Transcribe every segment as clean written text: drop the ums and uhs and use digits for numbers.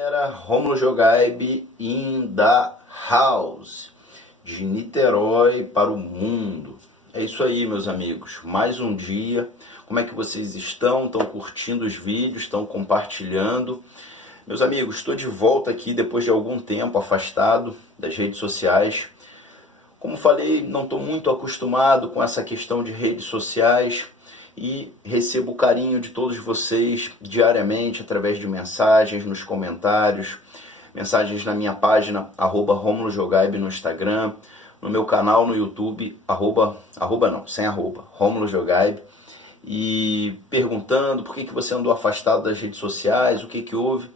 Galera, Rômulo Jogaib in the house, de Niterói para o mundo. É isso aí, meus amigos, mais um dia. Como é que vocês estão? Estão curtindo os vídeos? Estão compartilhando? Meus amigos, estou de volta aqui depois de algum tempo afastado das redes sociais. Como falei, não estou muito acostumado com essa questão de redes sociais e recebo o carinho de todos vocês diariamente através de mensagens nos comentários, mensagens na minha página @Rômulo Jogaib no Instagram, no meu canal no YouTube Rômulo Jogaib, e perguntando por que você andou afastado das redes sociais, o que houve.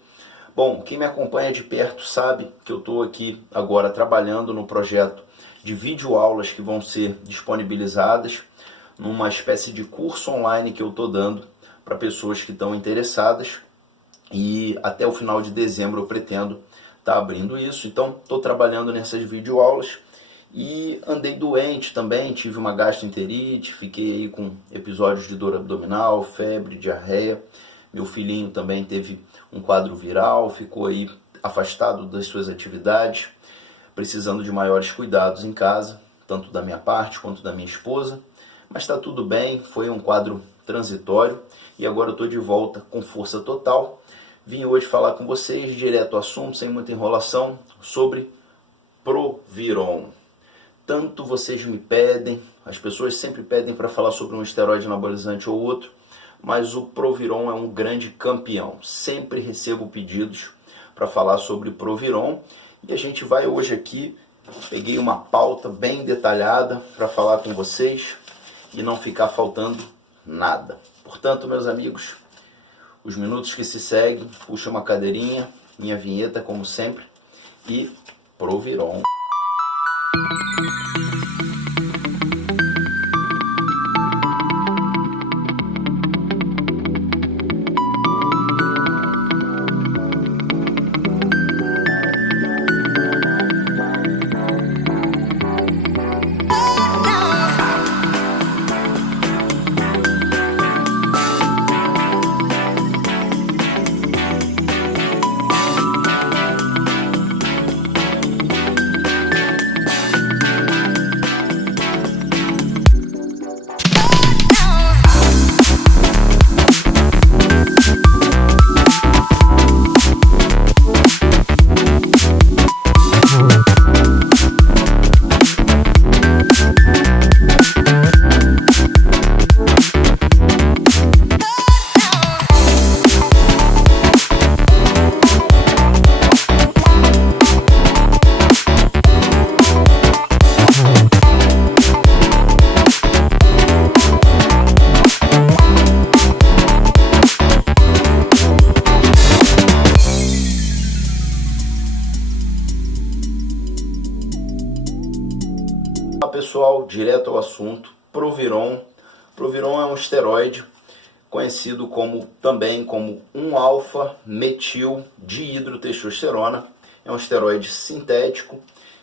Bom, quem me acompanha de perto sabe que eu estou aqui agora trabalhando no projeto de videoaulas que vão ser disponibilizadas numa espécie de curso online que eu estou dando para pessoas que estão interessadas, e até o final de dezembro eu pretendo estar abrindo isso. Então estou trabalhando nessas videoaulas e andei doente também, tive uma gastroenterite, fiquei aí com episódios de dor abdominal, febre, diarreia. Meu filhinho também teve um quadro viral, ficou aí afastado das suas atividades, precisando de maiores cuidados em casa, tanto da minha parte quanto da minha esposa. Mas está tudo bem, foi um quadro transitório e agora eu estou de volta com força total. Vim hoje falar com vocês, direto ao assunto, sem muita enrolação, sobre Proviron. Tanto vocês me pedem, as pessoas sempre pedem para falar sobre um esteroide anabolizante ou outro, mas o Proviron é um grande campeão. Sempre recebo pedidos para falar sobre Proviron e a gente vai hoje aqui. Peguei uma pauta bem detalhada para falar com vocês e não ficar faltando nada. Portanto, meus amigos, os minutos que se seguem, puxa uma cadeirinha, minha vinheta como sempre, e Proviron. Pessoal, direto ao assunto, Proviron. Proviron é um esteroide conhecido também como 1-alfa-metil dihidrotestosterona. É um esteroide sintético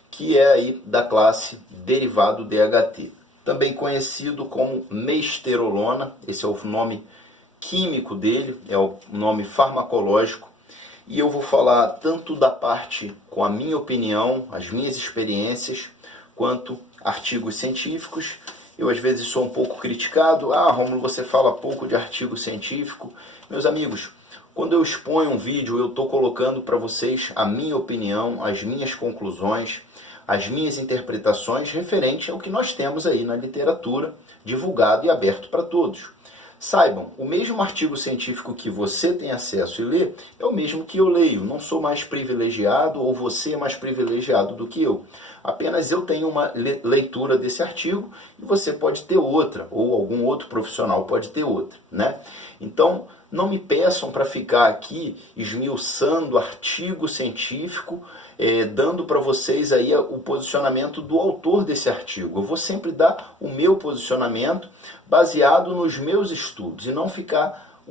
que é aí da classe derivado DHT. Também conhecido como mesterolona, esse é o nome químico dele, é o nome farmacológico. E eu vou falar tanto da parte com a minha opinião, as minhas experiências, quanto artigos científicos. Eu às vezes sou um pouco criticado. Rômulo, você fala pouco de artigo científico. Meus amigos, quando eu exponho um vídeo, eu estou colocando para vocês a minha opinião, as minhas conclusões, as minhas interpretações referente ao que nós temos aí na literatura, divulgado e aberto para todos. Saibam, o mesmo artigo científico que você tem acesso e lê é o mesmo que eu leio. Não sou mais privilegiado ou você é mais privilegiado do que eu. Apenas eu tenho uma leitura desse artigo e você pode ter outra, ou algum outro profissional pode ter outra, né? Então, não me peçam para ficar aqui esmiuçando artigo científico, dando para vocês aí o posicionamento do autor desse artigo. Eu vou sempre dar o meu posicionamento baseado nos meus estudos e não ficar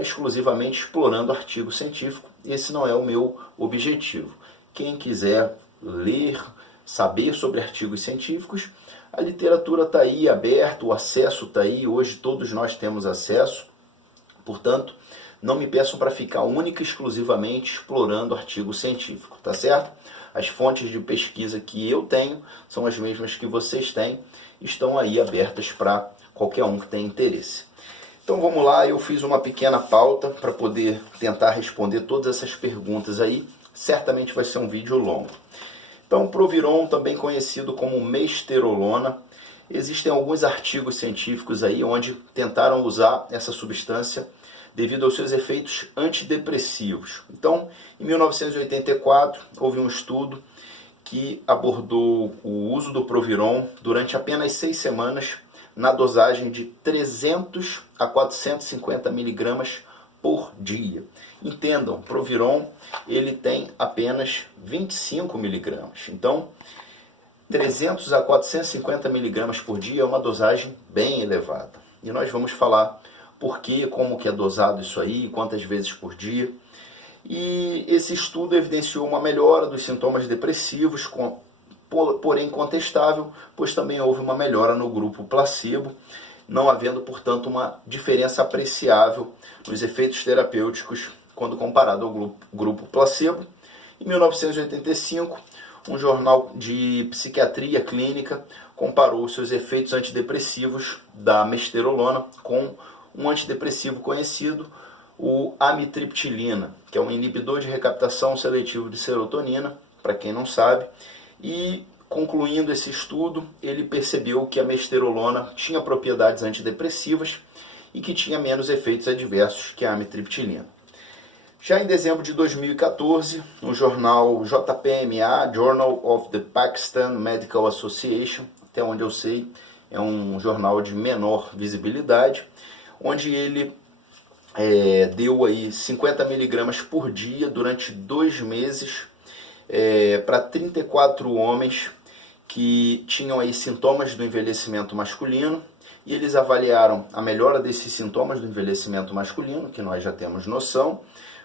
exclusivamente explorando artigo científico. Esse não é o meu objetivo. Quem quiser ler, saber sobre artigos científicos, a literatura está aí aberta, o acesso está aí, hoje todos nós temos acesso. Portanto, não me peçam para ficar única e exclusivamente explorando artigo científico, tá certo? As fontes de pesquisa que eu tenho são as mesmas que vocês têm, estão aí abertas para qualquer um que tenha interesse. Então vamos lá, eu fiz uma pequena pauta para poder tentar responder todas essas perguntas aí. Certamente vai ser um vídeo longo. Então, Proviron, também conhecido como mesterolona, existem alguns artigos científicos aí onde tentaram usar essa substância devido aos seus efeitos antidepressivos. Então, em 1984, houve um estudo que abordou o uso do Proviron durante apenas 6 semanas na dosagem de 300 a 450 miligramas por dia. Entendam, Proviron ele tem apenas 25 miligramas. Então, 300 a 450 miligramas por dia é uma dosagem bem elevada. E nós vamos falar por que, como que é dosado isso aí, quantas vezes por dia. E esse estudo evidenciou uma melhora dos sintomas depressivos, porém contestável, pois também houve uma melhora no grupo placebo, não havendo, portanto, uma diferença apreciável nos efeitos terapêuticos quando comparado ao grupo placebo. Em 1985, um jornal de psiquiatria clínica comparou seus efeitos antidepressivos da mesterolona com um antidepressivo conhecido, o amitriptilina, que é um inibidor de recaptação seletivo de serotonina, para quem não sabe, e concluindo esse estudo, ele percebeu que a mesterolona tinha propriedades antidepressivas e que tinha menos efeitos adversos que a amitriptilina. Já em dezembro de 2014, no jornal JPMA, Journal of the Pakistan Medical Association, até onde eu sei, é um jornal de menor visibilidade, onde ele deu aí 50 miligramas por dia durante 2 meses para 34 homens que tinham aí sintomas do envelhecimento masculino, e eles avaliaram a melhora desses sintomas do envelhecimento masculino, que nós já temos noção,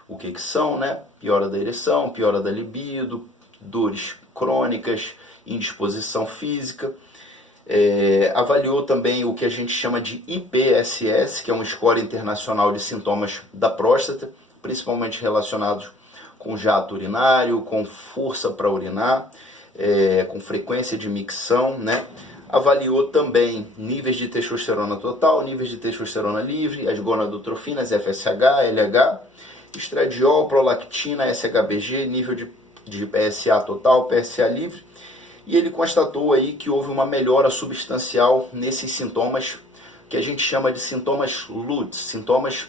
o que são, né? Piora da ereção, piora da libido, dores crônicas, indisposição física. Avaliou também o que a gente chama de IPSS, que é um score internacional de sintomas da próstata, principalmente relacionados com jato urinário, com força para urinar, com frequência de micção, né? Avaliou também níveis de testosterona total, níveis de testosterona livre, as gonadotrofinas, FSH, LH, estradiol, prolactina, SHBG, nível de PSA total, PSA livre. E ele constatou aí que houve uma melhora substancial nesses sintomas que a gente chama de sintomas LUTS, sintomas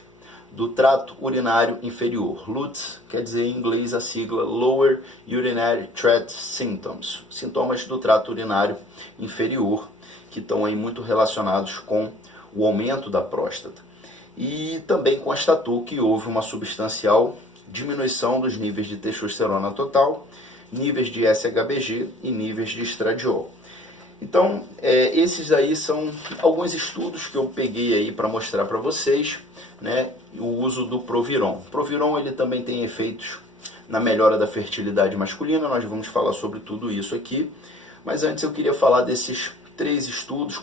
do trato urinário inferior. LUTS quer dizer em inglês a sigla Lower Urinary Tract Symptoms, sintomas do trato urinário inferior, que estão aí muito relacionados com o aumento da próstata. E também constatou que houve uma substancial diminuição dos níveis de testosterona total, níveis de SHBG e níveis de estradiol. Então, esses aí são alguns estudos que eu peguei aí para mostrar para vocês, né, o uso do Proviron. Proviron ele também tem efeitos na melhora da fertilidade masculina, nós vamos falar sobre tudo isso aqui, mas antes eu queria falar desses 3 estudos,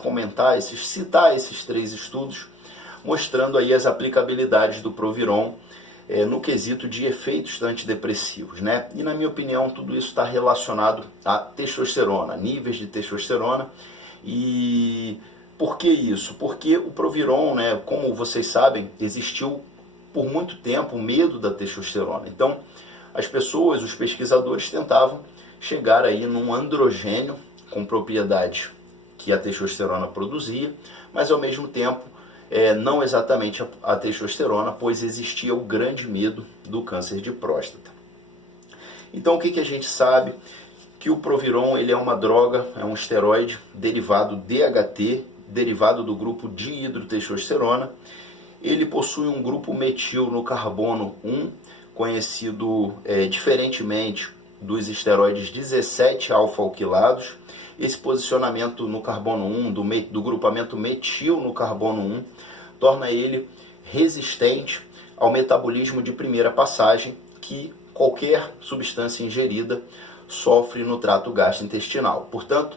citar esses 3 estudos, mostrando aí as aplicabilidades do Proviron no quesito de efeitos antidepressivos, né? E na minha opinião tudo isso está relacionado à testosterona, níveis de testosterona. E por que isso? Porque o Proviron, né, como vocês sabem, existiu por muito tempo o medo da testosterona. Então as pessoas, os pesquisadores tentavam chegar aí num androgênio com propriedades que a testosterona produzia, mas ao mesmo tempo não exatamente a testosterona, pois existia o grande medo do câncer de próstata. Então o que a gente sabe? Que o Proviron ele é uma droga, é um esteroide derivado DHT, derivado do grupo dihidrotestosterona. Ele possui um grupo metil no carbono 1, conhecido diferentemente dos esteroides 17 alfa-alquilados. Esse posicionamento no carbono 1, do grupamento metil no carbono 1, torna ele resistente ao metabolismo de primeira passagem que qualquer substância ingerida sofre no trato gastrointestinal. Portanto,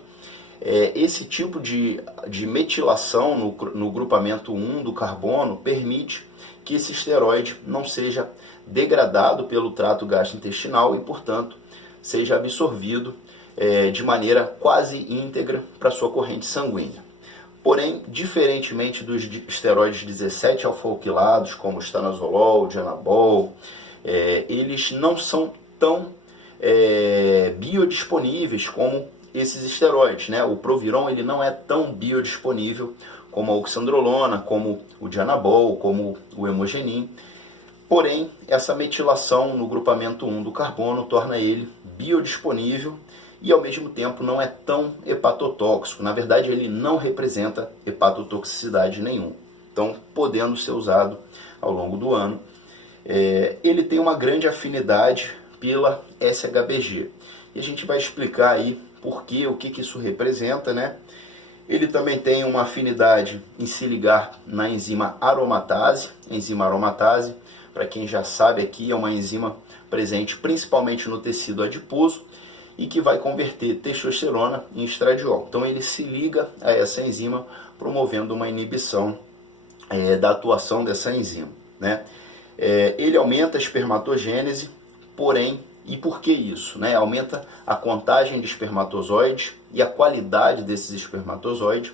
esse tipo de metilação no grupamento 1 do carbono permite que esse esteroide não seja degradado pelo trato gastrointestinal e, portanto, seja absorvido de maneira quase íntegra para sua corrente sanguínea. Porém, diferentemente dos esteroides 17-alfa-alquilados, como o stanozolol, o dianabol, eles não são tão biodisponíveis como esses esteroides, né? O Proviron ele não é tão biodisponível como a oxandrolona, como o dianabol, como o hemogenin. Porém, essa metilação no grupamento 1 do carbono torna ele biodisponível e, ao mesmo tempo, não é tão hepatotóxico. Na verdade, ele não representa hepatotoxicidade nenhuma. Então, podendo ser usado ao longo do ano. Ele tem uma grande afinidade pela SHBG. E a gente vai explicar aí por quê, o que isso representa, né? Ele também tem uma afinidade em se ligar na enzima aromatase. A enzima aromatase, para quem já sabe aqui, é uma enzima presente principalmente no tecido adiposo e que vai converter testosterona em estradiol. Então ele se liga a essa enzima, promovendo uma inibição da atuação dessa enzima, né? Ele aumenta a espermatogênese, porém, e por que isso? Né? Aumenta a contagem de espermatozoides e a qualidade desses espermatozoides,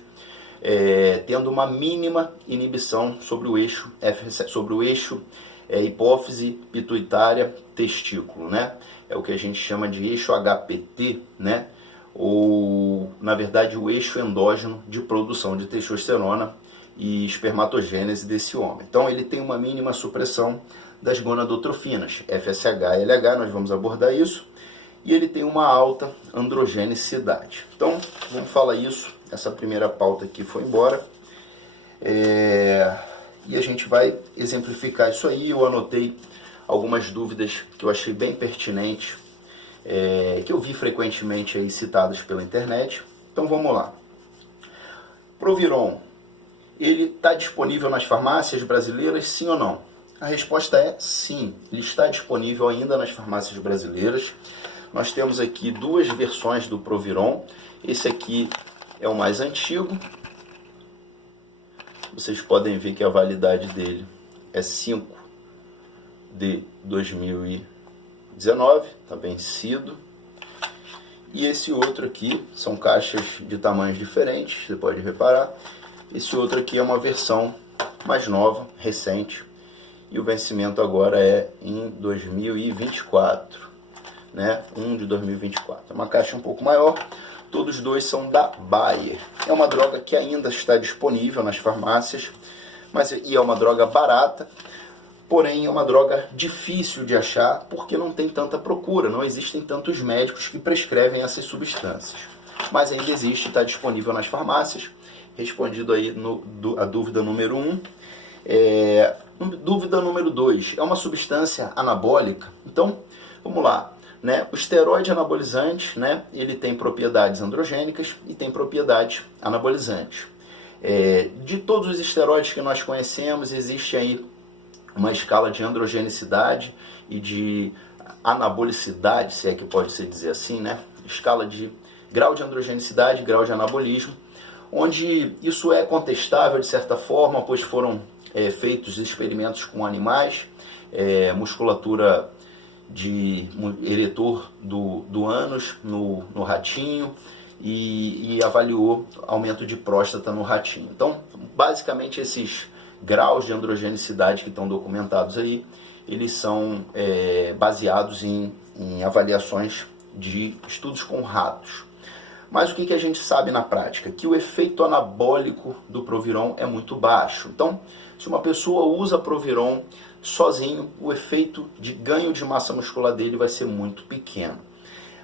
tendo uma mínima inibição sobre o eixo hipófise pituitária testículo, né? É o que a gente chama de eixo HPT, né? Ou, na verdade, o eixo endógeno de produção de testosterona e espermatogênese desse homem. Então ele tem uma mínima supressão das gonadotrofinas, FSH e LH, nós vamos abordar isso, e ele tem uma alta androgenicidade. Então, vamos falar isso, essa primeira pauta aqui foi embora, e a gente vai exemplificar isso aí. Eu anotei algumas dúvidas que eu achei bem pertinentes, que eu vi frequentemente aí citadas pela internet. Então vamos lá. Proviron, ele está disponível nas farmácias brasileiras, sim ou não? A resposta é sim, ele está disponível ainda nas farmácias brasileiras. Nós temos aqui duas versões do Proviron. Esse aqui é o mais antigo. Vocês podem ver que a validade dele é 5 de 2019, está vencido. E esse outro aqui, são caixas de tamanhos diferentes, você pode reparar. Esse outro aqui é uma versão mais nova, recente, e o vencimento agora é em 2024, né? 1 de 2024. É uma caixa um pouco maior, todos os dois são da Bayer. É uma droga que ainda está disponível nas farmácias, e é uma droga barata, porém é uma droga difícil de achar porque não tem tanta procura, não existem tantos médicos que prescrevem essas substâncias. Mas ainda existe, está disponível nas farmácias. Respondido aí a dúvida número 1. Dúvida número 2. É uma substância anabólica? Então, vamos lá. Né? O esteroide anabolizante, né? Ele tem propriedades androgênicas e tem propriedades anabolizantes. De todos os esteroides que nós conhecemos, existe aí uma escala de androgenicidade e de anabolicidade, se é que pode se dizer assim, né? Escala de grau de androgenicidade e grau de anabolismo, onde isso é contestável de certa forma, pois foram feitos experimentos com animais, musculatura de eretor do ânus no ratinho, e avaliou aumento de próstata no ratinho. Então, basicamente, esses graus de androgenicidade que estão documentados aí, eles são baseados em avaliações de estudos com ratos. Mas o que a gente sabe na prática? Que o efeito anabólico do Proviron é muito baixo. Então, se uma pessoa usa Proviron sozinho, o efeito de ganho de massa muscular dele vai ser muito pequeno.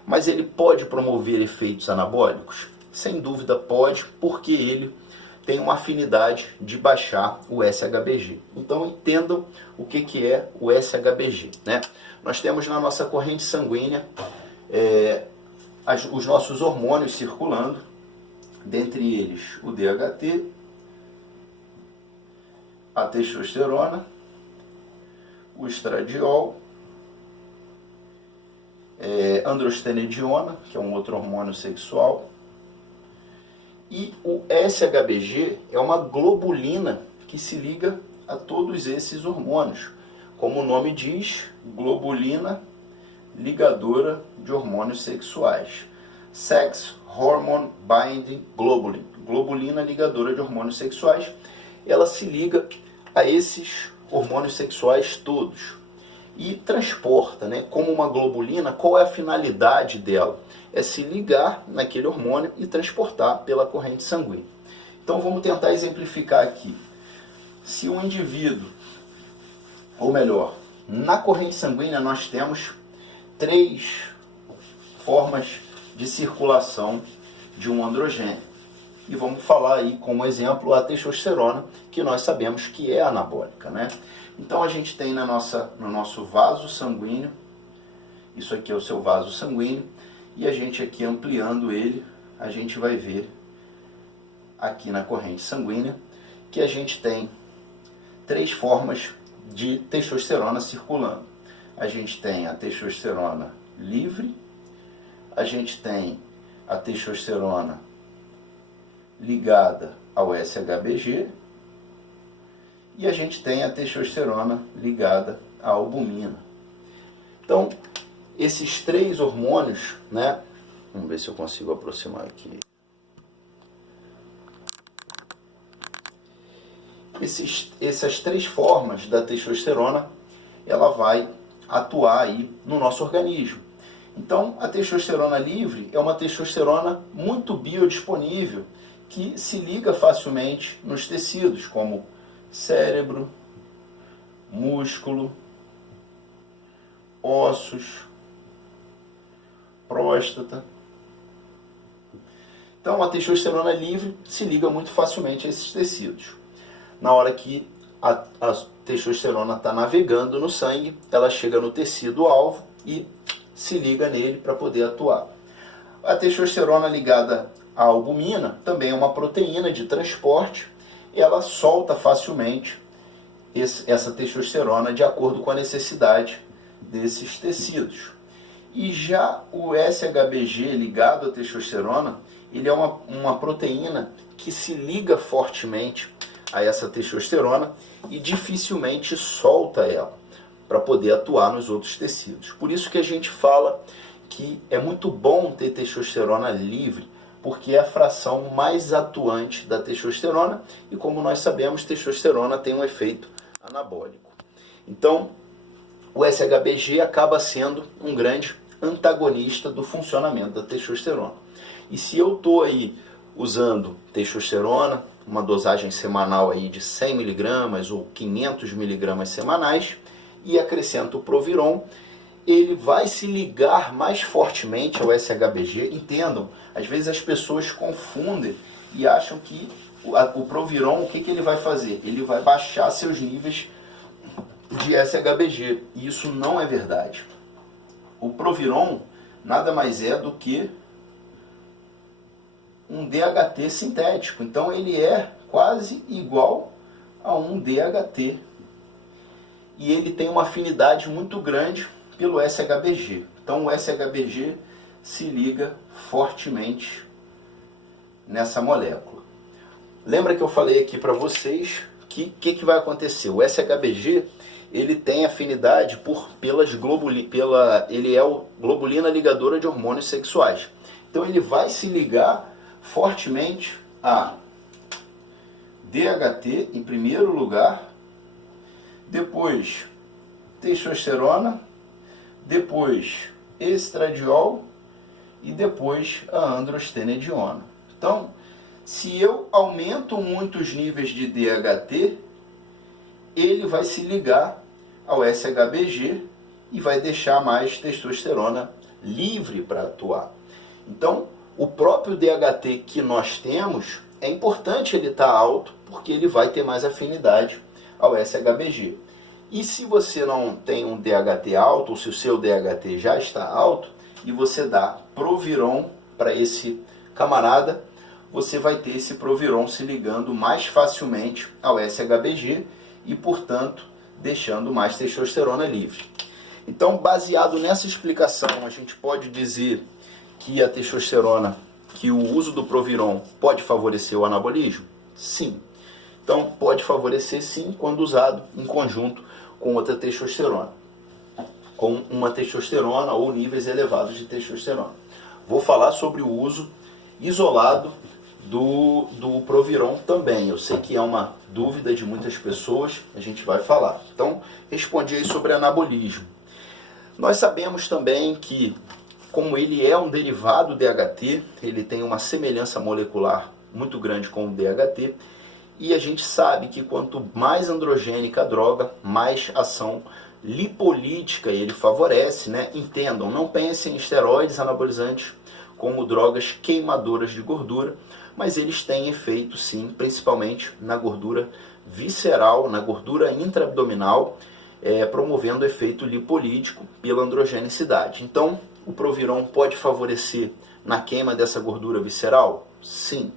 Mas ele pode promover efeitos anabólicos? Sem dúvida pode, porque ele tem uma afinidade de baixar o SHBG. Então entendam o que é o SHBG, né? Nós temos na nossa corrente sanguínea os nossos hormônios circulando, dentre eles o DHT, a testosterona, o estradiol, androstenediona, que é um outro hormônio sexual, e o SHBG é uma globulina que se liga a todos esses hormônios. Como o nome diz, globulina ligadora de hormônios sexuais. Sex Hormone Binding Globulin. Globulina ligadora de hormônios sexuais. Ela se liga a esses hormônios sexuais todos e transporta, né? Como uma globulina, qual é a finalidade dela? É se ligar naquele hormônio e transportar pela corrente sanguínea. Então vamos tentar exemplificar aqui. Se um indivíduo, ou melhor, na corrente sanguínea nós temos 3 formas de circulação de um androgênio. E vamos falar aí como exemplo a testosterona, que nós sabemos que é anabólica, né? Então a gente tem no nosso vaso sanguíneo, isso aqui é o seu vaso sanguíneo, e a gente aqui ampliando ele, a gente vai ver aqui na corrente sanguínea que a gente tem 3 formas de testosterona circulando. A gente tem a testosterona livre, a gente tem a testosterona ligada ao SHBG e a gente tem a testosterona ligada à albumina. Então, esses 3 hormônios, né? Vamos ver se eu consigo aproximar aqui. Essas 3 formas da testosterona, ela vai atuar aí no nosso organismo. Então, a testosterona livre é uma testosterona muito biodisponível, que se liga facilmente nos tecidos, como cérebro, músculo, ossos, próstata. Então, a testosterona livre se liga muito facilmente a esses tecidos. Na hora que a testosterona está navegando no sangue, ela chega no tecido-alvo e se liga nele para poder atuar. A testosterona ligada à albumina também é uma proteína de transporte, e ela solta facilmente essa testosterona de acordo com a necessidade desses tecidos. E já o SHBG ligado à testosterona, ele é uma proteína que se liga fortemente a essa testosterona e dificilmente solta ela para poder atuar nos outros tecidos. Por isso que a gente fala que é muito bom ter testosterona livre, porque é a fração mais atuante da testosterona e, como nós sabemos, testosterona tem um efeito anabólico. Então, o SHBG acaba sendo um grande antagonista do funcionamento da testosterona. E se eu estou aí usando testosterona, uma dosagem semanal aí de 100 mg ou 500 mg semanais, e acrescento o Proviron, ele vai se ligar mais fortemente ao SHBG. Entendam, às vezes as pessoas confundem e acham que o Proviron, o que ele vai fazer? Ele vai baixar seus níveis de SHBG, e isso não é verdade. O Proviron nada mais é do que um DHT sintético, então ele é quase igual a um DHT, e ele tem uma afinidade muito grande pelo SHBG. Então o SHBG se liga fortemente nessa molécula. Lembra que eu falei aqui para vocês que que vai acontecer? O SHBG, ele tem afinidade ele é o globulina ligadora de hormônios sexuais. Então ele vai se ligar fortemente a DHT em primeiro lugar, depois testosterona, depois estradiol e depois a androstenediona. Então, se eu aumento muito os níveis de DHT, ele vai se ligar ao SHBG e vai deixar mais testosterona livre para atuar. Então, o próprio DHT que nós temos, é importante ele estar alto, porque ele vai ter mais afinidade ao SHBG. E se você não tem um DHT alto, ou se o seu DHT já está alto, e você dá Proviron para esse camarada, você vai ter esse Proviron se ligando mais facilmente ao SHBG e, portanto, deixando mais testosterona livre. Então, baseado nessa explicação, a gente pode dizer que a testosterona, que o uso do Proviron pode favorecer o anabolismo? Sim. Então pode favorecer sim quando usado em conjunto com outra testosterona, com uma testosterona ou níveis elevados de testosterona. Vou falar sobre o uso isolado do Proviron também. Eu sei que é uma dúvida de muitas pessoas, a gente vai falar. Então, respondi aí sobre anabolismo. Nós sabemos também que, como ele é um derivado do DHT, ele tem uma semelhança molecular muito grande com o DHT, e a gente sabe que quanto mais androgênica a droga, mais ação lipolítica ele favorece, né? Entendam, não pensem em esteroides anabolizantes como drogas queimadoras de gordura, mas eles têm efeito sim, principalmente na gordura visceral, na gordura intraabdominal, promovendo efeito lipolítico pela androgenicidade. Então, o Proviron pode favorecer na queima dessa gordura visceral? Sim,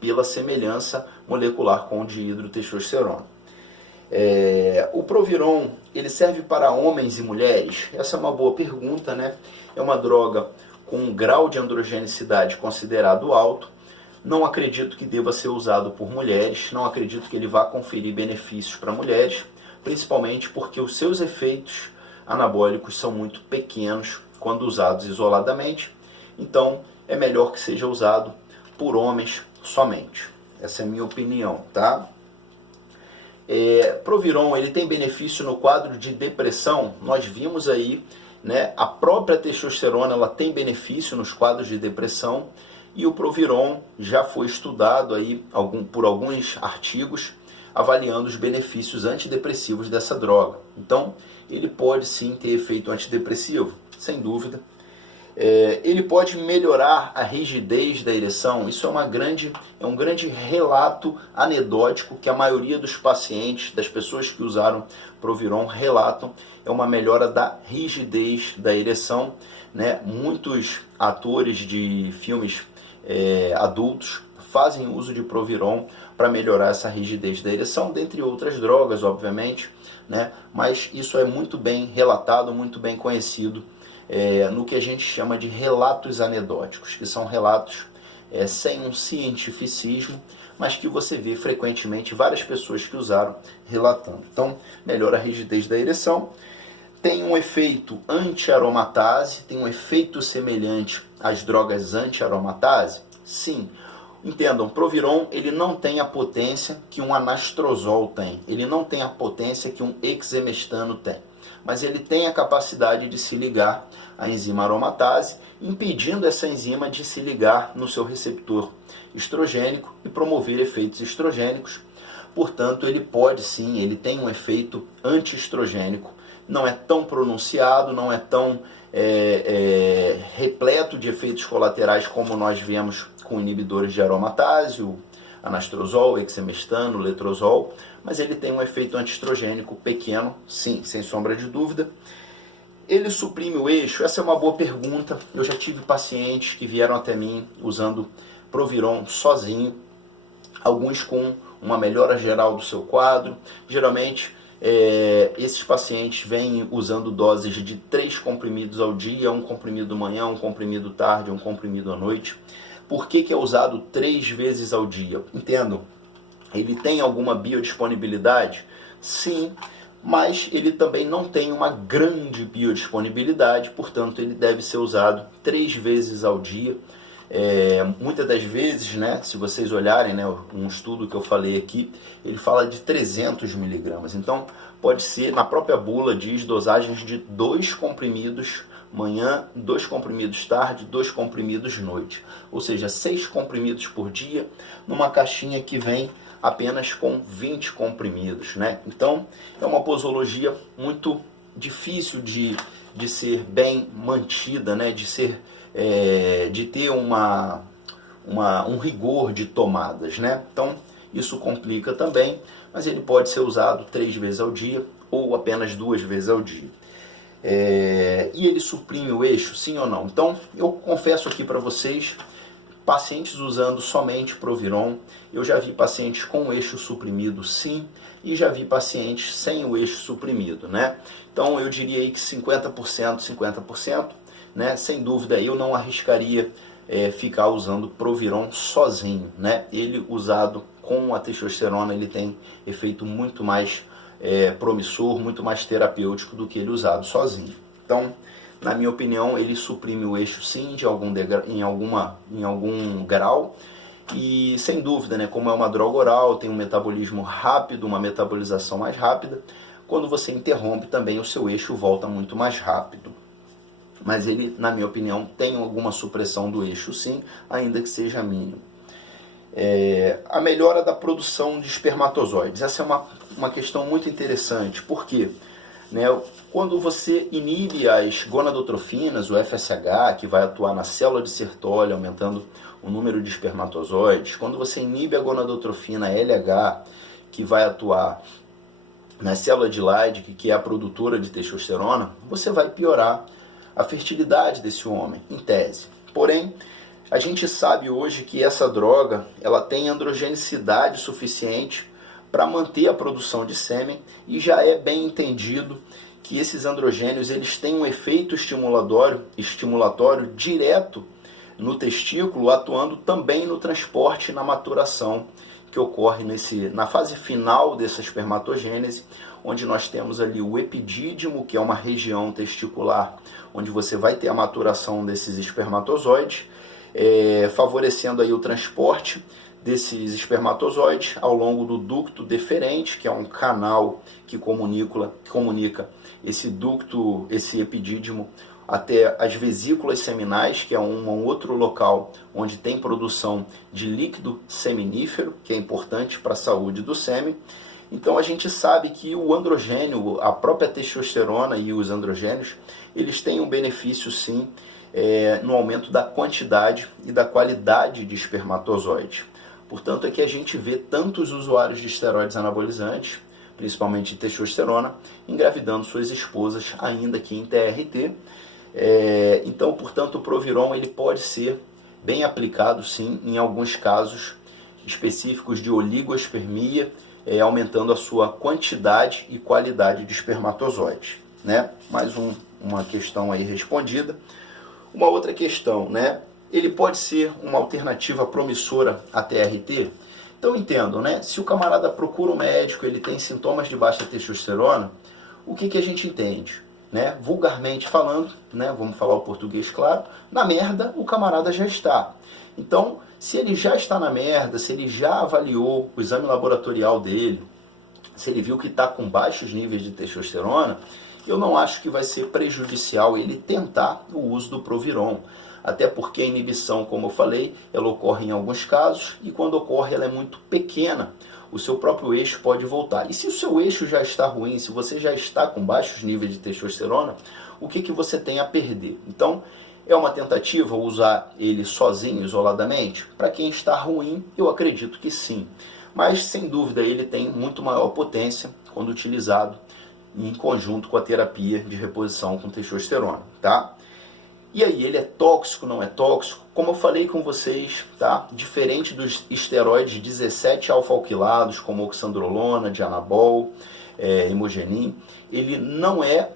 pela semelhança molecular com o dihidrotestosterona. O Proviron, ele serve para homens e mulheres? Essa é uma boa pergunta, né? É uma droga com um grau de androgenicidade considerado alto. Não acredito que deva ser usado por mulheres, não acredito que ele vá conferir benefícios para mulheres, principalmente porque os seus efeitos anabólicos são muito pequenos quando usados isoladamente. Então, é melhor que seja usado por homens somente. Essa é a minha opinião, tá? Proviron, ele tem benefício no quadro de depressão. Nós vimos aí, né, a própria testosterona, ela tem benefício nos quadros de depressão, e o Proviron já foi estudado aí por alguns artigos avaliando os benefícios antidepressivos dessa droga. Então, ele pode sim ter efeito antidepressivo, sem dúvida. Ele pode melhorar a rigidez da ereção. Isso é um grande relato anedótico que a maioria dos pacientes, das pessoas que usaram Proviron, relatam. É uma melhora da rigidez da ereção, né? Muitos atores de filmes adultos fazem uso de Proviron para melhorar essa rigidez da ereção, dentre outras drogas, obviamente, né? Mas isso é muito bem relatado, muito bem conhecido no que a gente chama de relatos anedóticos, que são relatos sem um cientificismo, mas que você vê frequentemente várias pessoas que usaram relatando. Então, melhora a rigidez da ereção, tem um efeito anti-aromatase, tem um efeito semelhante às drogas anti-aromatase? Sim. Entendam, Proviron, ele não tem a potência que um anastrozol tem, ele não tem a potência que um exemestano tem, mas ele tem a capacidade de se ligar à enzima aromatase, impedindo essa enzima de se ligar no seu receptor estrogênico e promover efeitos estrogênicos. Portanto, ele pode sim, ele tem um efeito antiestrogênico, não é tão pronunciado, não é tão repleto de efeitos colaterais como nós vemos com inibidores de aromatase, o anastrozol, exemestano, letrozol, mas ele tem um efeito antiestrogênico pequeno, sim, sem sombra de dúvida. Ele suprime o eixo? Essa é uma boa pergunta. Eu já tive pacientes que vieram até mim usando Proviron sozinho, alguns com uma melhora geral do seu quadro. Geralmente, esses pacientes vêm usando doses de 3 comprimidos ao dia, um comprimido manhã, um comprimido tarde, um comprimido à noite. Por que é usado 3 vezes ao dia? Entendo, ele tem alguma biodisponibilidade? Sim, mas ele também não tem uma grande biodisponibilidade, portanto ele deve ser usado 3 vezes ao dia. Muitas das vezes, né, se vocês olharem, né, um estudo que eu falei aqui, ele fala de 300 miligramas. Então, pode ser, na própria bula diz dosagens de 2 comprimidos manhã, 2 comprimidos tarde, 2 comprimidos noite. Ou seja, 6 comprimidos por dia, numa caixinha que vem apenas com 20 comprimidos, né? Então, é uma posologia muito difícil de ser bem mantida, né? De ter um rigor de tomadas, né? Então, isso complica também, mas ele pode ser usado 3 vezes ao dia ou apenas 2 vezes ao dia. E ele suprime o eixo, sim ou não? Então, eu confesso aqui para vocês, pacientes usando somente Proviron, eu já vi pacientes com o eixo suprimido, sim, e já vi pacientes sem o eixo suprimido, né? Então, eu diria aí que 50%, 50%, né? Sem dúvida, eu não arriscaria ficar usando Proviron sozinho, né? Ele usado com a testosterona ele tem efeito muito mais promissor, muito mais terapêutico do que ele usado sozinho. Então, na minha opinião, ele suprime o eixo sim em algum grau, e sem dúvida, né, como é uma droga oral, tem um metabolismo rápido, uma metabolização mais rápida, quando você interrompe também o seu eixo volta muito mais rápido. Mas ele, na minha opinião, tem alguma supressão do eixo sim, ainda que seja mínimo. A melhora da produção de espermatozoides. Essa é uma questão muito interessante, porque quando você inibe as gonadotrofinas, o FSH, que vai atuar na célula de Sertoli, aumentando o número de espermatozoides, quando você inibe a gonadotrofina LH, que vai atuar na célula de Leydig, que é a produtora de testosterona, você vai piorar a fertilidade desse homem, em tese. Porém, a gente sabe hoje que essa droga ela tem androgenicidade suficiente para manter a produção de sêmen, e já é bem entendido que esses androgênios eles têm um efeito estimulatório direto no testículo, atuando também no transporte e na maturação que ocorre na fase final dessa espermatogênese, onde nós temos ali o epidídimo, que é uma região testicular onde você vai ter a maturação desses espermatozoides, favorecendo aí o transporte desses espermatozoides ao longo do ducto deferente, que é um canal que comunica esse epidídimo até as vesículas seminais, que é um outro local onde tem produção de líquido seminífero, que é importante para a saúde do sêmen. Então a gente sabe que o androgênio, a própria testosterona e os androgênios, eles têm um benefício sim no aumento da quantidade e da qualidade de espermatozoide. Portanto, é que a gente vê tantos usuários de esteroides anabolizantes, principalmente de testosterona, engravidando suas esposas, ainda que em TRT. Então, portanto, o Proviron ele pode ser bem aplicado, sim, em alguns casos específicos de oligospermia, aumentando a sua quantidade e qualidade de espermatozoides. Mais uma questão aí respondida. Uma outra questão, ele pode ser uma alternativa promissora à TRT? Então entendam, se o camarada procura um médico, ele tem sintomas de baixa testosterona, o que a gente entende? Vulgarmente falando, vamos falar o português claro, na merda o camarada já está. Então, se ele já está na merda, se ele já avaliou o exame laboratorial dele, se ele viu que está com baixos níveis de testosterona, eu não acho que vai ser prejudicial ele tentar o uso do Proviron. Até porque a inibição, como eu falei, ela ocorre em alguns casos, e quando ocorre ela é muito pequena. O seu próprio eixo pode voltar. E se o seu eixo já está ruim, se você já está com baixos níveis de testosterona, o que você tem a perder? Então, é uma tentativa usar ele sozinho, isoladamente? Para quem está ruim, eu acredito que sim. Mas, sem dúvida, ele tem muito maior potência quando utilizado em conjunto com a terapia de reposição com testosterona, tá? E aí, ele é tóxico, não é tóxico? Como eu falei com vocês, tá? Diferente dos esteroides 17 alfa-alquilados, como oxandrolona, dianabol, imogenin, ele não é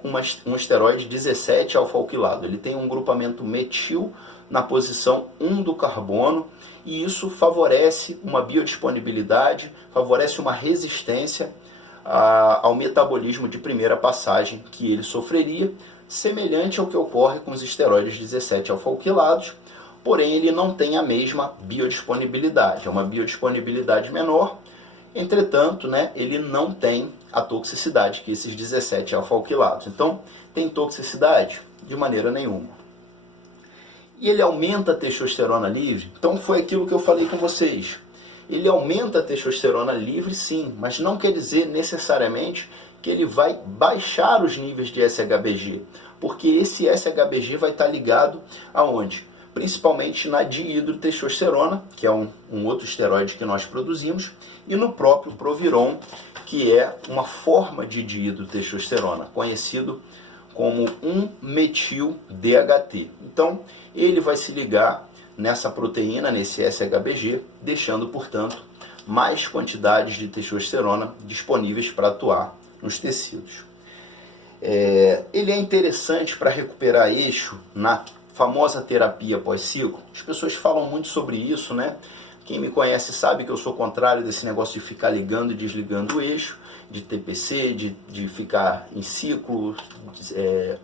um esteroide 17 alfa-alquilado. Ele tem um grupamento metil na posição 1 do carbono, e isso favorece uma biodisponibilidade, favorece uma resistência ao metabolismo de primeira passagem que ele sofreria, semelhante ao que ocorre com os esteroides 17 alfa-alquilados, porém ele não tem a mesma biodisponibilidade, é uma biodisponibilidade menor. Entretanto, ele não tem a toxicidade que esses 17 alfa-alquilados. Então, tem toxicidade? De maneira nenhuma. E ele aumenta a testosterona livre? Então, foi aquilo que eu falei com vocês. Ele aumenta a testosterona livre, sim, mas não quer dizer necessariamente que ele vai baixar os níveis de SHBG, porque esse SHBG vai estar ligado aonde? Principalmente na dihidrotestosterona, que é um outro esteroide que nós produzimos, e no próprio Proviron, que é uma forma de dihidrotestosterona, conhecido como 1-metil-DHT. Então, ele vai se ligar nessa proteína, nesse SHBG, deixando, portanto, mais quantidades de testosterona disponíveis para atuar nos tecidos. Ele é interessante para recuperar eixo na famosa terapia pós-ciclo. As pessoas falam muito sobre isso, Quem me conhece sabe que eu sou contrário desse negócio de ficar ligando e desligando o eixo, de TPC, de ficar em ciclo,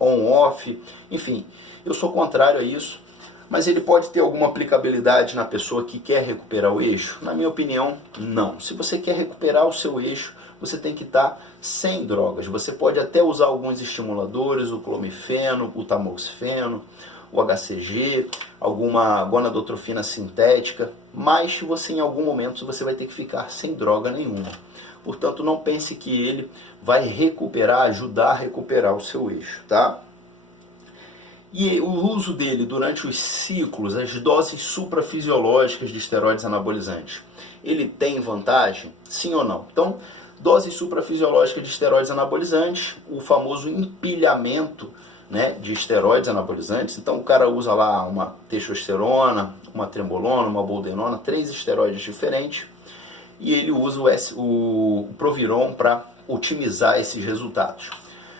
on-off, enfim, eu sou contrário a isso, mas ele pode ter alguma aplicabilidade na pessoa que quer recuperar o eixo? Na minha opinião, não. Se você quer recuperar o seu eixo, você tem que estar sem drogas. Você pode até usar alguns estimuladores, o clomifeno, o tamoxifeno, o HCG, alguma gonadotrofina sintética, mas você em algum momento você vai ter que ficar sem droga nenhuma. Portanto, não pense que ele vai recuperar, ajudar a recuperar o seu eixo, tá? E o uso dele durante os ciclos, as doses suprafisiológicas de esteroides anabolizantes, ele tem vantagem? Sim ou não? Então, doses suprafisiológicas de esteroides anabolizantes, o famoso empilhamento, né, de esteroides anabolizantes. Então o cara usa lá uma testosterona, uma trembolona, uma boldenona, 3 esteroides diferentes, e ele usa o Proviron para otimizar esses resultados.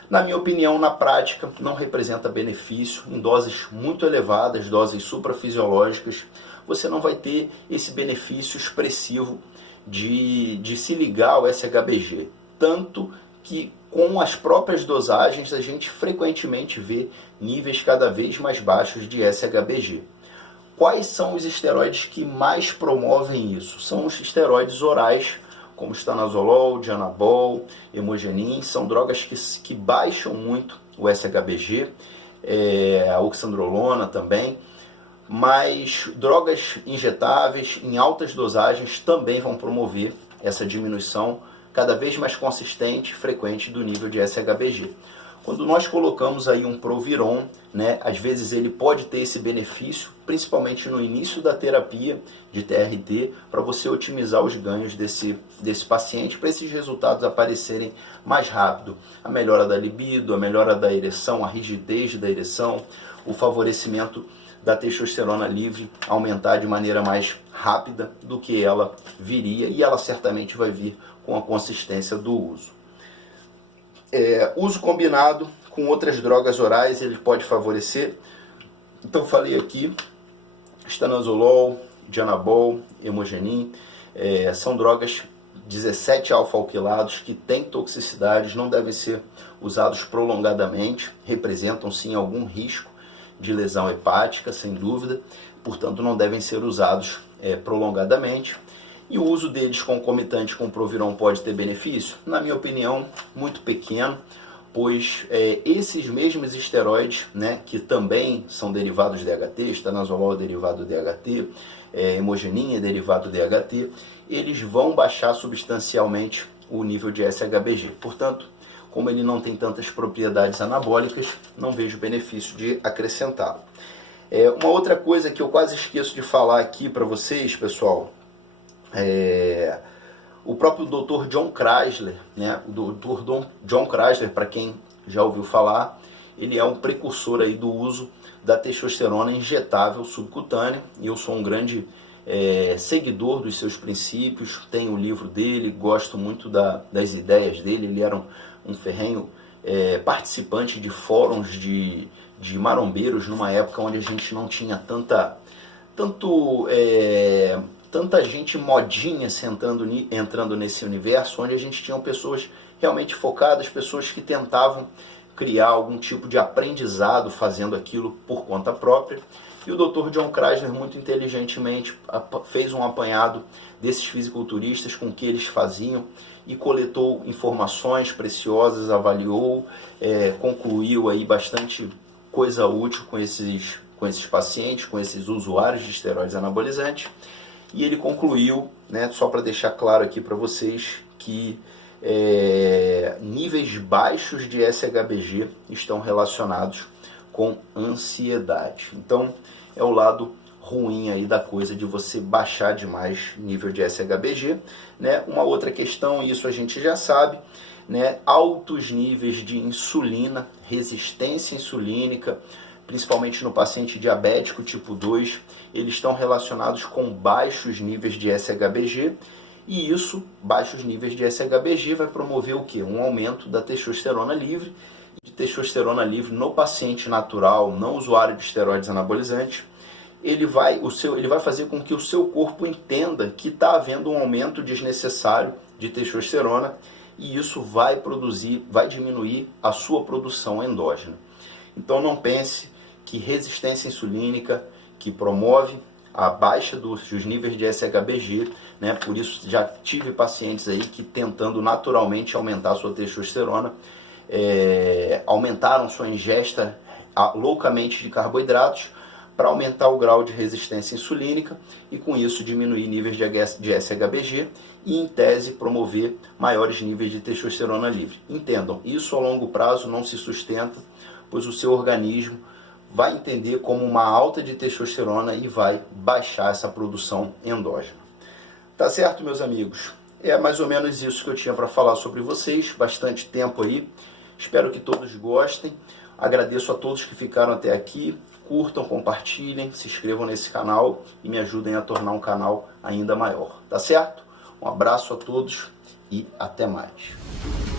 Na minha opinião, na prática, não representa benefício. Em doses muito elevadas, doses suprafisiológicas, você não vai ter esse benefício expressivo de se ligar ao SHBG. Tanto que com as próprias dosagens a gente frequentemente vê níveis cada vez mais baixos de SHBG. Quais são os esteroides que mais promovem isso? São os esteroides orais, como estanozolol, dianabol, hemogenin, são drogas que baixam muito o SHBG, a oxandrolona também, mas drogas injetáveis em altas dosagens também vão promover essa diminuição cada vez mais consistente e frequente do nível de SHBG. Quando nós colocamos aí um Proviron, né, às vezes ele pode ter esse benefício, principalmente no início da terapia de TRT, para você otimizar os ganhos desse paciente, para esses resultados aparecerem mais rápido. A melhora da libido, a melhora da ereção, a rigidez da ereção, o favorecimento da testosterona livre aumentar de maneira mais rápida do que ela viria, e ela certamente vai vir com a consistência do uso. Uso combinado com outras drogas orais, ele pode favorecer. Então falei aqui, estanozolol, dianabol, hemogenin, são drogas 17 alfa-alquilados que têm toxicidades, não devem ser usados prolongadamente, representam sim algum risco de lesão hepática, sem dúvida, portanto não devem ser usados prolongadamente. E o uso deles concomitante com o Proviron pode ter benefício? Na minha opinião, muito pequeno, pois esses mesmos esteroides, né, que também são derivados de DHT, estanozolol é derivado de DHT, hemogenin é derivado de DHT, eles vão baixar substancialmente o nível de SHBG. Portanto, como ele não tem tantas propriedades anabólicas, não vejo benefício de acrescentá-lo. Uma outra coisa que eu quase esqueço de falar aqui para vocês, pessoal, o próprio Dr. John Chrysler, né? O Dr. John Chrysler, para quem já ouviu falar, ele é um precursor aí do uso da testosterona injetável subcutânea, e eu sou um grande seguidor dos seus princípios, tenho o livro dele, gosto muito das ideias dele. Ele era um ferrenho participante de fóruns de marombeiros numa época onde a gente não tinha tanta gente modinha entrando nesse universo, onde a gente tinha pessoas realmente focadas, pessoas que tentavam criar algum tipo de aprendizado fazendo aquilo por conta própria. E o Dr. John Chrysler, muito inteligentemente, fez um apanhado desses fisiculturistas com o que eles faziam e coletou informações preciosas, avaliou, concluiu aí bastante coisa útil com esses pacientes, com esses usuários de esteroides anabolizantes. E ele concluiu, né, só para deixar claro aqui para vocês, que níveis baixos de SHBG estão relacionados com ansiedade. Então, é o lado ruim aí da coisa de você baixar demais nível de SHBG, né? Uma outra questão, isso a gente já sabe, né? Altos níveis de insulina, resistência insulínica, principalmente no paciente diabético tipo 2, eles estão relacionados com baixos níveis de SHBG, e isso, baixos níveis de SHBG, vai promover o quê? Um aumento da testosterona livre, de testosterona livre no paciente natural, não usuário de esteroides anabolizantes. ele vai fazer com que o seu corpo entenda que está havendo um aumento desnecessário de testosterona, e isso vai diminuir a sua produção endógena. Então não pense que resistência insulínica, que promove a baixa dos níveis de SHBG, né? Por isso já tive pacientes aí que, tentando naturalmente aumentar a sua testosterona, aumentaram sua ingesta loucamente de carboidratos para aumentar o grau de resistência insulínica e com isso diminuir níveis de SHBG e, em tese, promover maiores níveis de testosterona livre. Entendam, isso a longo prazo não se sustenta, pois o seu organismo vai entender como uma alta de testosterona e vai baixar essa produção endógena. Tá certo, meus amigos? É mais ou menos isso que eu tinha para falar sobre vocês, bastante tempo aí. Espero que todos gostem. Agradeço a todos que ficaram até aqui. Curtam, compartilhem, se inscrevam nesse canal e me ajudem a tornar um canal ainda maior. Tá certo? Um abraço a todos e até mais.